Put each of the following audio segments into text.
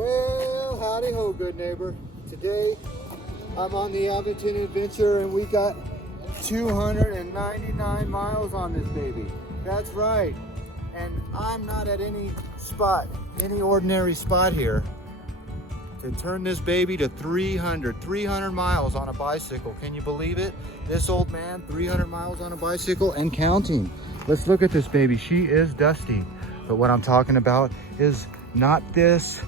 Well, howdy ho, good neighbor. Today, I'm on the Aventon Adventure and we got 299 miles on this baby. That's right. And I'm not at any ordinary spot here. To turn this baby to 300 miles on a bicycle. Can you believe it? This old man, 300 miles on a bicycle and counting. Let's look at this baby. She is dusty. But what I'm talking about is not this,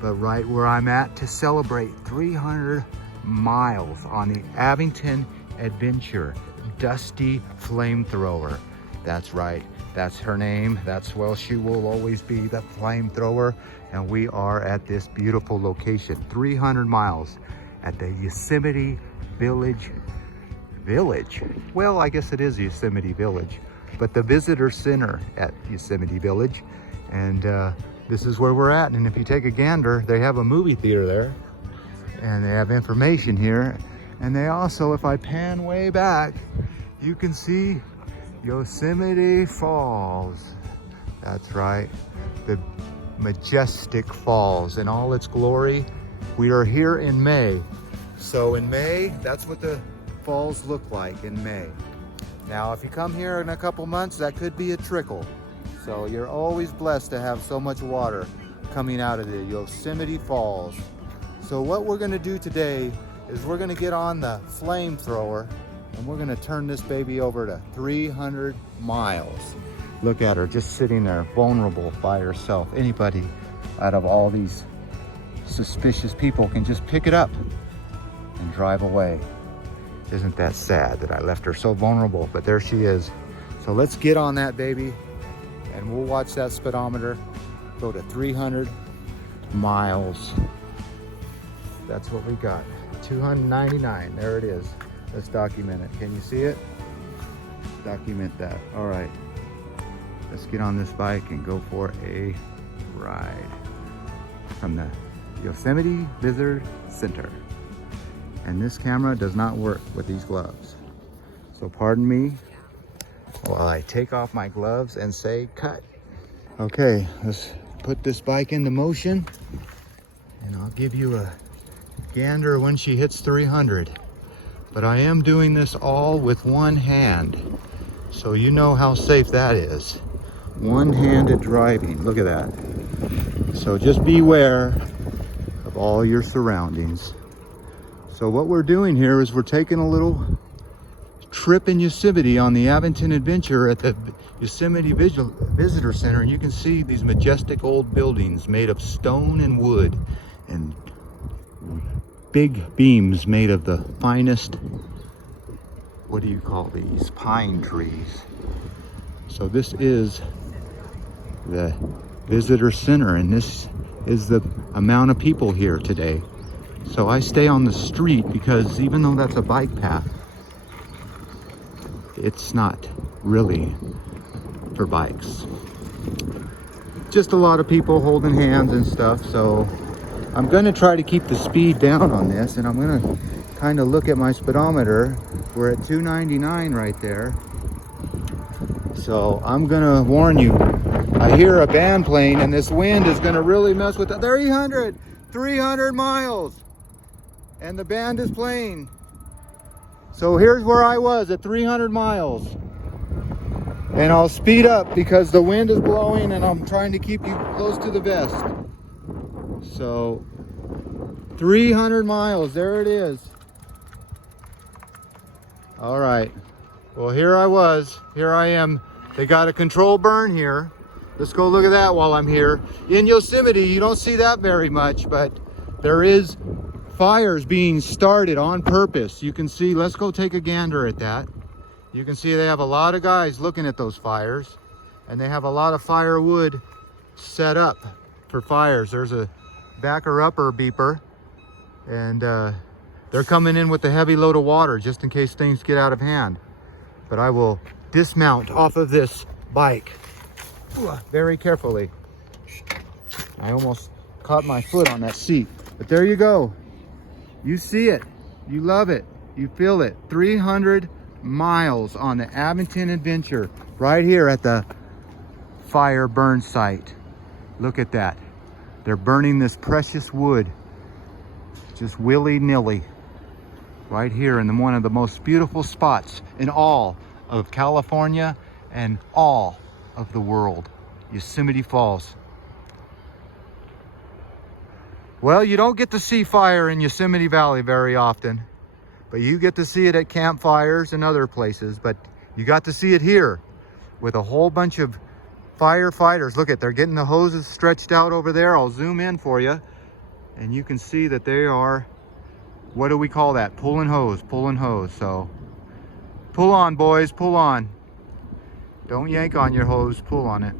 but right where I'm at to celebrate 300 miles on the Aventon Adventure. Dusty Flamethrower. That's right. That's her name. She will always be the flamethrower. And we are at this beautiful location, 300 miles at the Yosemite Village. Well, I guess it is Yosemite Village, but the visitor center at Yosemite Village. And this is where we're at. And if you take a gander, they have a movie theater there and they have information here. And they also, if I pan way back, you can see Yosemite Falls. That's right, the majestic falls in all its glory. We are here in May. So in May, that's what the falls look like in May. Now, if you come here in a couple months, that could be a trickle. So you're always blessed to have so much water coming out of the Yosemite Falls. So what we're gonna do today is we're gonna get on the flamethrower and we're gonna turn this baby over to 300 miles. Look at her just sitting there, vulnerable by herself. Anybody out of all these suspicious people can just pick it up and drive away. Isn't that sad that I left her so vulnerable? But there she is. So let's get on that baby and we'll watch that speedometer go to 300 miles. That's what we got. 299, there it is. Let's document it. Can you see it? Document that. All right. Let's get on this bike and go for a ride from the Yosemite Visitor Center. And this camera does not work with these gloves. So pardon me while I take off my gloves and say cut. Okay, let's put this bike into motion and I'll give you a gander when she hits 300. But I am doing this all with one hand. So you know how safe that is. One-handed driving, look at that. So just beware of all your surroundings. So what we're doing here is we're taking a little trip in Yosemite on the Aventon Adventure at the Yosemite Visitor Center. And you can see these majestic old buildings made of stone and wood and big beams made of the finest, what do you call these? Pine trees. So this is the visitor center and this is the amount of people here today. So I stay on the street because even though that's a bike path, it's not really for bikes. Just a lot of people holding hands and stuff. So I'm gonna try to keep the speed down on this and I'm gonna kind of look at my speedometer. We're at 299 right there. So I'm gonna warn you, I hear a band playing and this wind is gonna really mess with it. 300 miles and the band is playing. So here's where I was at 300 miles. And I'll speed up because the wind is blowing and I'm trying to keep you close to the vest. So 300 miles, there it is. All right, well here I am. They got a control burn here. Let's go look at that while I'm here. In Yosemite, you don't see that very much, but there is fires being started on purpose. You can see, let's go take a gander at that. You can see they have a lot of guys looking at those fires and they have a lot of firewood set up for fires. There's a backer upper beeper and they're coming in with a heavy load of water just in case things get out of hand. But I will dismount off of this bike very carefully. I almost caught my foot on that seat, but there you go. You see it, you love it, you feel it. 300 miles on the Aventon Adventure right here at the fire burn site. Look at that. They're burning this precious wood, just willy-nilly, right here in one of the most beautiful spots in all of California and all of the world, Yosemite Falls. Well, you don't get to see fire in Yosemite Valley very often, but you get to see it at campfires and other places. But you got to see it here with a whole bunch of firefighters. Look at, they're getting the hoses stretched out over there. I'll zoom in for you, and you can see that they are, what do we call that? Pulling hose, pulling hose. So pull on, boys, pull on. Don't yank on your hose, pull on it.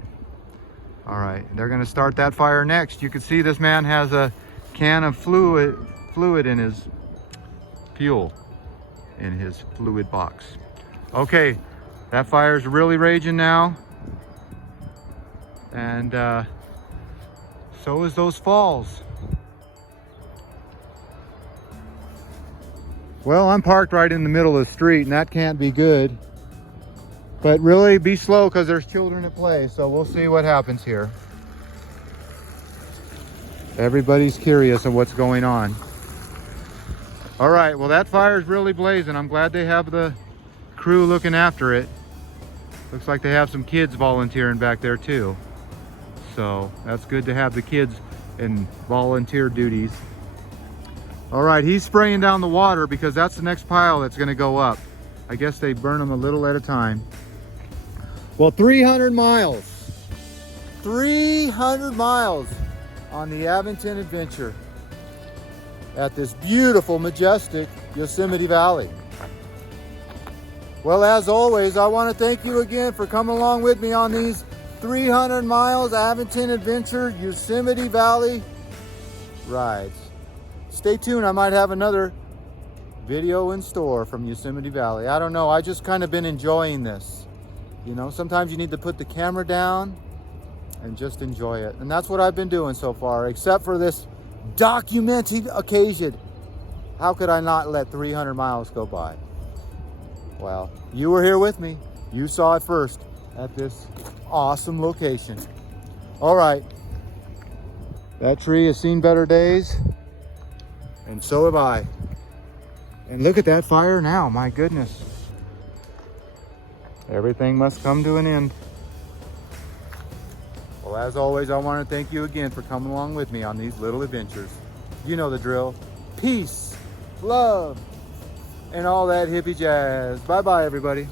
All right, they're gonna start that fire next. You can see this man has a can of fluid in his fuel, in his fluid box. Okay, that fire's really raging now. And so is those falls. Well, I'm parked right in the middle of the street, and that can't be good. But really be slow, because there's children at play, so we'll see what happens here. Everybody's curious of what's going on. All right, well, that fire's really blazing. I'm glad they have the crew looking after it. Looks like they have some kids volunteering back there too. So that's good to have the kids in volunteer duties. All right, he's spraying down the water because that's the next pile that's gonna go up. I guess they burn them a little at a time. Well, 300 miles. 300 miles on the Aventon Adventure at this beautiful, majestic Yosemite Valley. Well, as always, I want to thank you again for coming along with me on these 300 miles Aventon Adventure Yosemite Valley rides. Stay tuned, I might have another video in store from Yosemite Valley. I don't know, I just kind of been enjoying this. You know, sometimes you need to put the camera down and just enjoy it. And that's what I've been doing so far, except for this documented occasion. How could I not let 300 miles go by? Well, you were here with me. You saw it first at this awesome location. All right. That tree has seen better days, and so have I. And look at that fire now, my goodness. Everything must come to an end. Well, as always, I want to thank you again for coming along with me on these little adventures. You know the drill. Peace, love, and all that hippie jazz. Bye-bye, everybody.